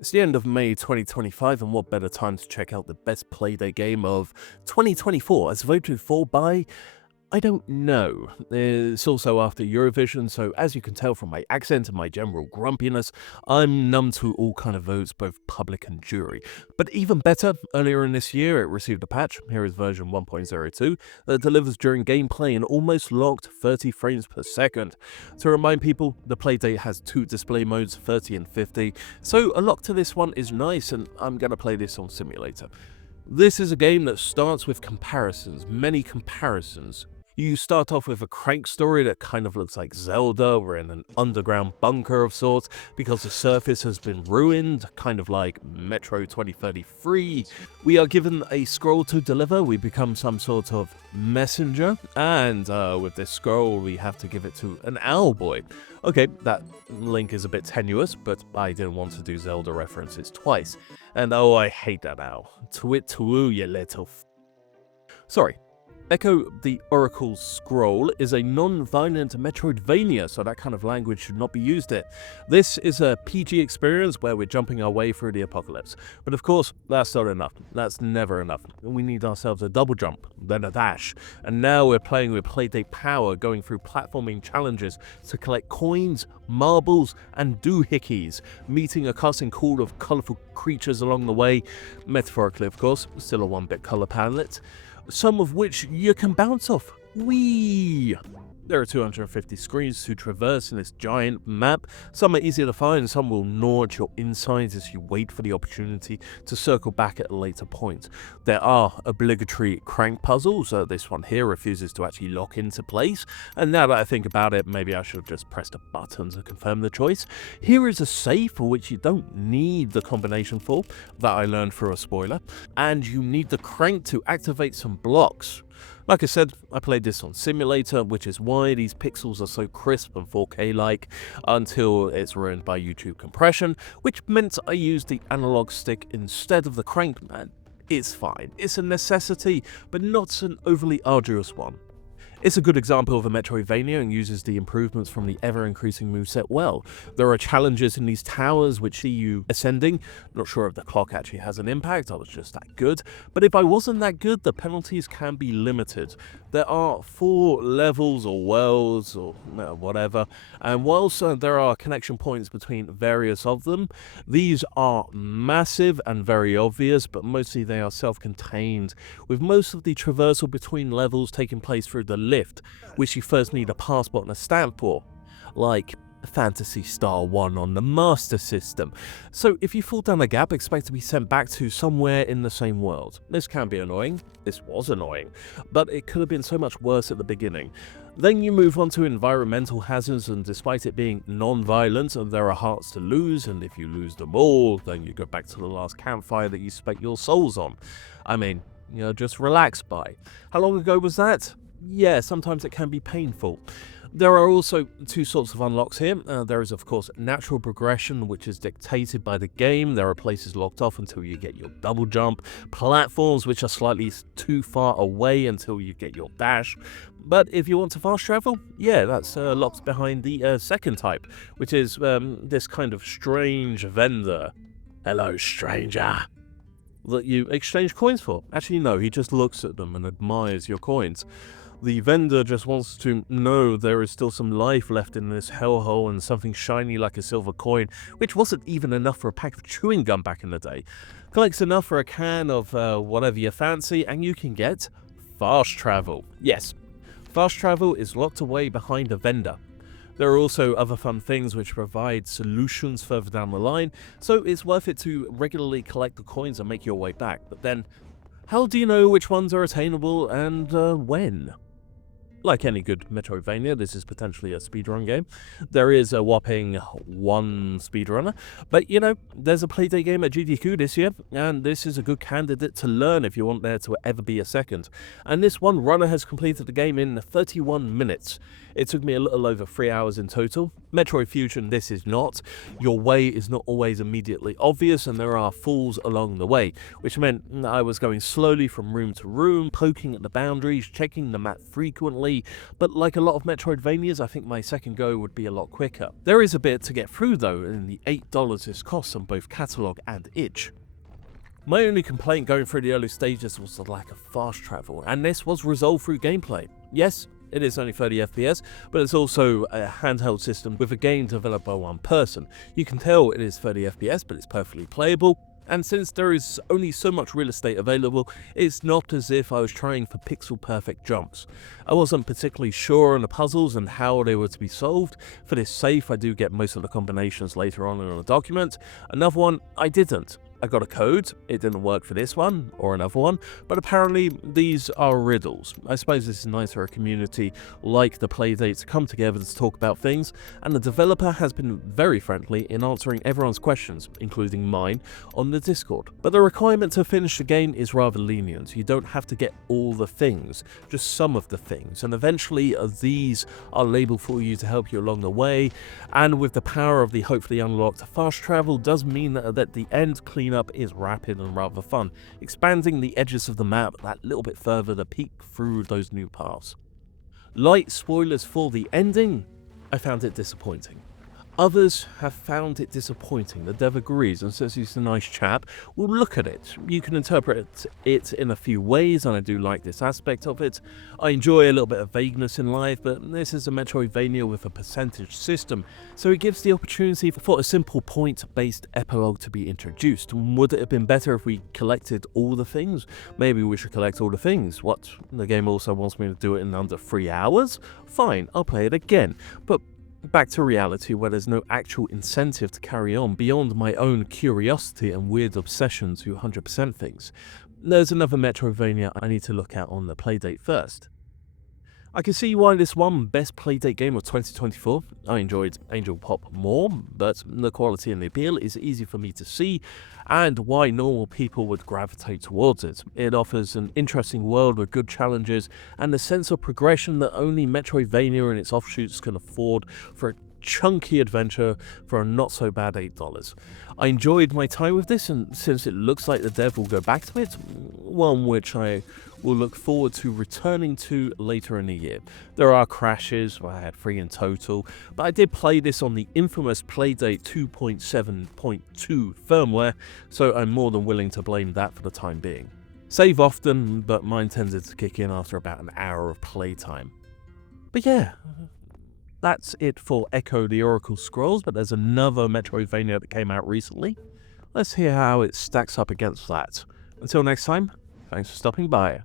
It's the end of May 2025, and what better time to check out the best Playdate game of 2024 as voted for by, I don't know. It's also after Eurovision, so as you can tell from my accent and my general grumpiness, I'm numb to all kind of votes, both public and jury. But even better, earlier in this year it received a patch, here is version 1.02, that delivers during gameplay in almost locked 30 frames per second. To remind people, the Playdate has two display modes, 30 and 50, so a lock to this one is nice, and I'm gonna play this on simulator. This is a game that starts with comparisons, many comparisons. You start off with a crank story that kind of looks like Zelda. We're in an underground bunker of sorts because the surface has been ruined, kind of like Metro 2033. We are given a scroll to deliver. We become some sort of messenger, and with this scroll we have to give it to an owl boy. Okay, that link is a bit tenuous, but I didn't want to do Zelda references twice. And oh, I hate that owl. Twit-twoo, you little Sorry. Echo the Oracle's Scroll is a non-violent Metroidvania, so that kind of language should not be used here. This is a PG experience where we're jumping our way through the apocalypse. But of course, that's not enough. That's never enough. We need ourselves a double jump, then a dash. And now we're playing with Playdate Power, going through platforming challenges to collect coins, marbles, and doohickeys, meeting a casting call of colourful creatures along the way, metaphorically of course, still a 1-bit colour palette, some of which you can bounce off. Whee! There are 250 screens to traverse in this giant map. Some are easier to find, some will gnaw at your insides as you wait for the opportunity to circle back at a later point. There are obligatory crank puzzles. This one here refuses to actually lock into place, and now that I think about it, maybe I should have just pressed a button to confirm the choice. Here is a save for which you don't need the combination for, that I learned through a spoiler, and you need the crank to activate some blocks. Like I said, I played this on simulator, which is why these pixels are so crisp and 4K-like, until it's ruined by YouTube compression, which meant I used the analog stick instead of the crank, man. It's fine. It's a necessity, but not an overly arduous one. It's a good example of a Metroidvania and uses the improvements from the ever-increasing moveset well. There are challenges in these towers which see you ascending. Not sure if the clock actually has an impact, I was just that good. But if I wasn't that good, the penalties can be limited. There are 4 levels or worlds or whatever, and whilst there are connection points between various of them, these are massive and very obvious, but mostly they are self-contained, with most of the traversal between levels taking place through the lift, which you first need a passport and a stamp for, like Phantasy Star 1 on the Master System. So if you fall down a gap, expect to be sent back to somewhere in the same world. This can be annoying. This was annoying, but it could have been so much worse at the beginning. Then you move on to environmental hazards, and despite it being non-violent, there are hearts to lose, and if you lose them all, then you go back to the last campfire that you spent your souls on. I mean, just relax by. How long ago was that? Yeah, sometimes it can be painful. There are also 2 sorts of unlocks here. There is of course natural progression, which is dictated by the game. There are places locked off until you get your double jump, platforms which are slightly too far away until you get your dash. But if you want to fast travel, yeah, that's locked behind the second type, which is this kind of strange vendor. Hello, stranger. That you exchange coins for. Actually, no, he just looks at them and admires your coins. The vendor just wants to know there is still some life left in this hellhole, and something shiny like a silver coin, which wasn't even enough for a pack of chewing gum back in the day. Collects enough for a can of whatever you fancy, and you can get fast travel. Yes, fast travel is locked away behind a vendor. There are also other fun things which provide solutions further down the line, so it's worth it to regularly collect the coins and make your way back. But then, how do you know which ones are attainable and when? Like any good Metroidvania, this is potentially a speedrun game. There is a whopping 1 speedrunner, but there's a Playdate game at GDQ this year, and this is a good candidate to learn if you want there to ever be a second. And this one runner has completed the game in 31 minutes. It took me a little over 3 hours in total. Metroid Fusion, this is not. Your way is not always immediately obvious, and there are falls along the way, which meant I was going slowly from room to room, poking at the boundaries, checking the map frequently, but like a lot of Metroidvanias, I think my second go would be a lot quicker. There is a bit to get through though, in the $8 this costs on both Catalog and itch. My only complaint going through the early stages was the lack of fast travel, and this was resolved through gameplay. Yes, it is only 30 FPS, but it's also a handheld system with a game developed by one person. You can tell it is 30 FPS, but it's perfectly playable, and since there is only so much real estate available, it's not as if I was trying for pixel-perfect jumps. I wasn't particularly sure on the puzzles and how they were to be solved. For this safe, I do get most of the combinations later on in the document. Another one, I didn't. I got a code, it didn't work for this one, or another one, but apparently these are riddles. I suppose this is nice for a community like the Playdate to come together to talk about things, and the developer has been very friendly in answering everyone's questions, including mine, on the Discord. But the requirement to finish the game is rather lenient. You don't have to get all the things, just some of the things, and eventually these are labeled for you to help you along the way, and with the power of the hopefully unlocked fast travel does mean that the end cleanup is rapid and rather fun, expanding the edges of the map that little bit further to peek through those new paths. Light spoilers for the ending, I found it disappointing. Others have found it disappointing. The dev agrees and says he's a nice chap. We'll look at it. You can interpret it in a few ways, and I do like this aspect of it. I enjoy a little bit of vagueness in life, but this is a Metroidvania with a percentage system, so it gives the opportunity for a simple point-based epilogue to be introduced. Would it have been better if we collected all the things? Maybe we should collect all the things. What? The game also wants me to do it in under 3 hours? Fine, I'll play it again. But back to reality, where there's no actual incentive to carry on beyond my own curiosity and weird obsession to 100% things. There's another Metroidvania I need to look at on the Playdate first. I can see why this won Best Playdate Game of 2024. I enjoyed Angel Pop more, but the quality and the appeal is easy for me to see, and why normal people would gravitate towards it. It offers an interesting world with good challenges, and a sense of progression that only Metroidvania and its offshoots can afford for a chunky adventure for a not so bad $8. I enjoyed my time with this, and since it looks like the dev will go back to it, one which I will look forward to returning to later in the year. There are crashes, well, I had 3 in total, but I did play this on the infamous Playdate 2.7.2 firmware, so I'm more than willing to blame that for the time being. Save often, but mine tended to kick in after about an hour of playtime. But yeah, that's it for Echo the Oracle Scrolls, but there's another Metroidvania that came out recently. Let's hear how it stacks up against that. Until next time, thanks for stopping by.